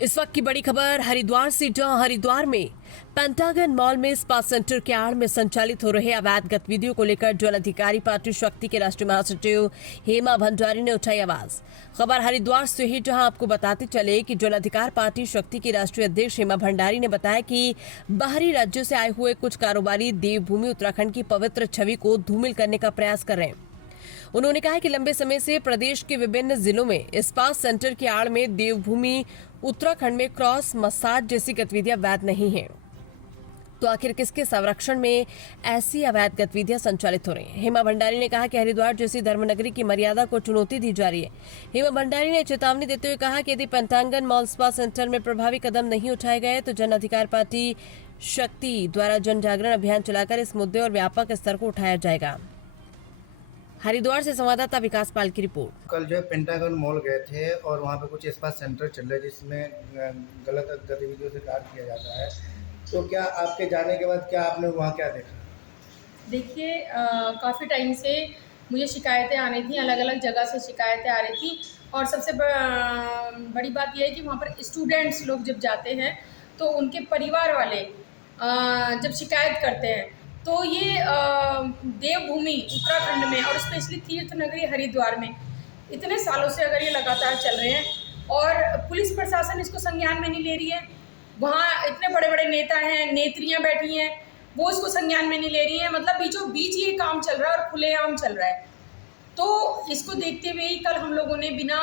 इस वक्त की बड़ी खबर हरिद्वार से, जहां हरिद्वार में पेंटागन मॉल में स्पा सेंटर के आड़ में संचालित हो रहे अवैध गतिविधियों को लेकर जल अधिकारी पार्टी शक्ति के राष्ट्रीय महासचिव हेमा भंडारी ने उठाई आवाज। खबर हरिद्वार से ही, जहां आपको बताते चले कि जल अधिकार पार्टी शक्ति की राष्ट्रीय अध्यक्ष हेमा भंडारी ने बताया कि बाहरी राज्यों से आए हुए कुछ कारोबारी देवभूमि उत्तराखंड की पवित्र छवि को धूमिल करने का प्रयास कर रहे हैं। उन्होंने कहा कि लंबे समय से प्रदेश के विभिन्न जिलों में स्पा सेंटर की आड़ में देवभूमि उत्तराखंड में क्रॉस मसाज जैसी गतिविधियां वैध नहीं हैं, तो आखिर किसके संरक्षण में ऐसी अवैध गतिविधियां संचालित हो रही हैं। हेमा भंडारी ने कहा कि हरिद्वार जैसी धर्मनगरी की मर्यादा को चुनौती दी जा रही है। हेमा भंडारी ने चेतावनी देते हुए कहा कि यदि पेंटागन मॉल स्पा सेंटर में प्रभावी कदम नहीं उठाए गए तो जन अधिकार पार्टी शक्ति द्वारा जन जागरण अभियान चलाकर इस मुद्दे और व्यापक स्तर को उठाया जाएगा। हरिद्वार से संवाददाता विकास पाल की रिपोर्ट। कल जो है पेंटागन मॉल गए थे और वहाँ पे कुछ स्पा सेंटर चल रहा है जिसमें गलत गतिविधियों से कार्य किया जाता है, तो क्या आपके जाने के बाद क्या आपने वहाँ क्या देखा? देखिए, काफ़ी टाइम से मुझे शिकायतें आ रही थी, अलग अलग जगह से शिकायतें आ रही थी और सबसे बड़ी बात यह है कि वहाँ पर स्टूडेंट्स लोग जब जाते हैं तो उनके परिवार वाले जब शिकायत करते हैं तो ये देवभूमि उत्तराखंड में और स्पेशली तीर्थ नगरी हरिद्वार में इतने सालों से अगर ये लगातार चल रहे हैं और पुलिस प्रशासन इसको संज्ञान में नहीं ले रही है, वहाँ इतने बड़े बड़े नेता हैं, नेत्रियाँ बैठी हैं, वो इसको संज्ञान में नहीं ले रही हैं। मतलब बीचों बीच ये काम चल रहा है और खुलेआम चल रहा है। तो इसको देखते हुए ही कल हम लोगों ने बिना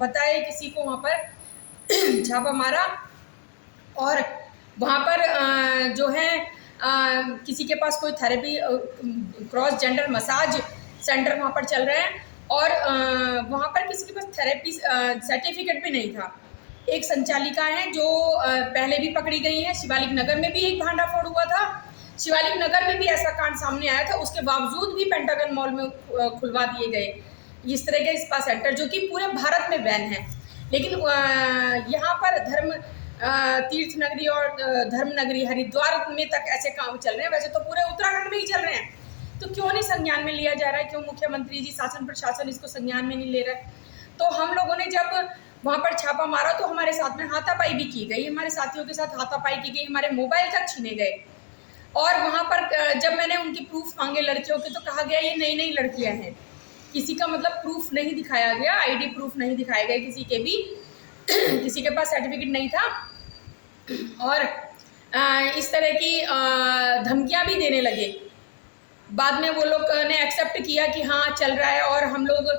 बताए किसी को वहाँ पर छापा मारा और वहाँ पर जो है किसी के पास कोई therapy cross gender massage centre वहाँ पर चल रहा है और वहाँ पर किसी के पास थेरेपी सर्टिफिकेट भी नहीं था। एक संचालिका है जो पहले भी पकड़ी गई है। शिवालिक नगर में भी एक भांडाफोड़ हुआ था, शिवालिक नगर में भी ऐसा कांड सामने आया था, उसके बावजूद भी पेंटागन मॉल में खुलवा दिए गए इस तरह के स्पा सेंटर जो कि पूरे भारत में बैन है। लेकिन यहाँ पर तीर्थ नगरी और धर्म नगरी हरिद्वार में तक ऐसे काम चल रहे हैं। वैसे तो पूरे उत्तराखंड में ही चल रहे हैं, तो क्यों नहीं संज्ञान में लिया जा रहा है? क्यों मुख्यमंत्री जी, शासन प्रशासन इसको संज्ञान में नहीं ले रहा है? तो हम लोगों ने जब वहाँ पर छापा मारा तो हमारे साथ में हाथापाई भी की गई, हमारे साथियों के साथ हाथापाई की गई, हमारे मोबाइल तक छीने गए और वहाँ पर जब मैंने उनकी प्रूफ मांगे लड़कियों के तो कहा गया ये नई नई लड़कियाँ हैं। किसी का मतलब प्रूफ नहीं दिखाया गया, आईडी प्रूफ नहीं दिखाए गए किसी के भी किसी के पास सर्टिफिकेट नहीं था और इस तरह की धमकियाँ भी देने लगे। बाद में वो लोग ने एक्सेप्ट किया कि हाँ चल रहा है और हम लोग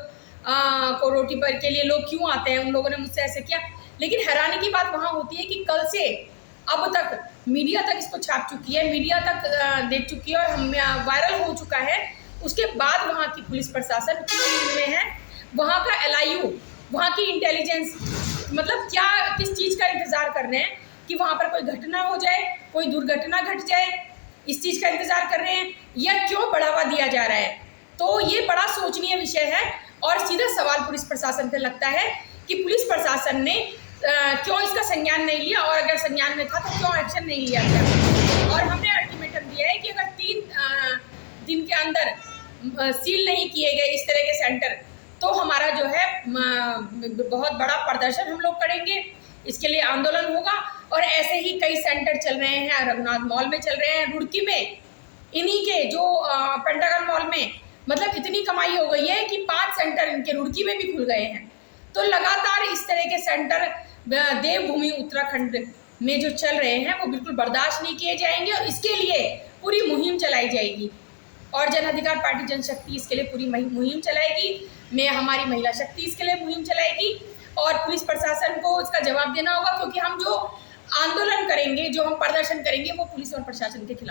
को रोटी पर के लिए लोग क्यों आते हैं, उन लोगों ने मुझसे ऐसे किया। लेकिन हैरानी की बात वहाँ होती है कि कल से अब तक मीडिया तक इसको छाप चुकी है, मीडिया तक देख चुकी है और हम वायरल हो चुका है। उसके बाद वहाँ की पुलिस प्रशासन में है, वहाँ का LIU, वहाँ की इंटेलिजेंस, मतलब क्या किस चीज़ का इंतज़ार कर रहे हैं कि वहाँ पर कोई घटना हो जाए, कोई दुर्घटना घट जाए, इस चीज़ का इंतज़ार कर रहे हैं या क्यों बढ़ावा दिया जा रहा है? तो ये बड़ा सोचनीय विषय है और सीधा सवाल पुलिस प्रशासन पे लगता है कि पुलिस प्रशासन ने क्यों इसका संज्ञान नहीं लिया और अगर संज्ञान में था तो क्यों एक्शन नहीं लिया गया। और हमने अल्टीमेटम दिया है कि अगर 3 दिन के अंदर सील नहीं किए गए इस तरह के सेंटर तो हमारा जो है बहुत बड़ा प्रदर्शन हम लोग करेंगे, इसके लिए आंदोलन होगा। और ऐसे ही कई सेंटर चल रहे हैं, रघुनाथ मॉल में चल रहे हैं, रुड़की में, इन्हीं के जो पेंटागन मॉल में मतलब इतनी कमाई हो गई है कि 5 सेंटर इनके रुड़की में भी खुल गए हैं। तो लगातार इस तरह के सेंटर देवभूमि उत्तराखंड में जो चल रहे हैं वो बिल्कुल बर्दाश्त नहीं किए जाएंगे और इसके लिए पूरी मुहिम चलाई जाएगी और जन अधिकार पार्टी जनशक्ति इसके लिए पूरी मुहिम चलाएगी। हमारी महिला शक्ति इसके लिए मुहिम चलाएगी और पुलिस प्रशासन को इसका जवाब देना होगा, क्योंकि हम जो आंदोलन करेंगे, जो हम प्रदर्शन करेंगे वो पुलिस और प्रशासन के खिलाफ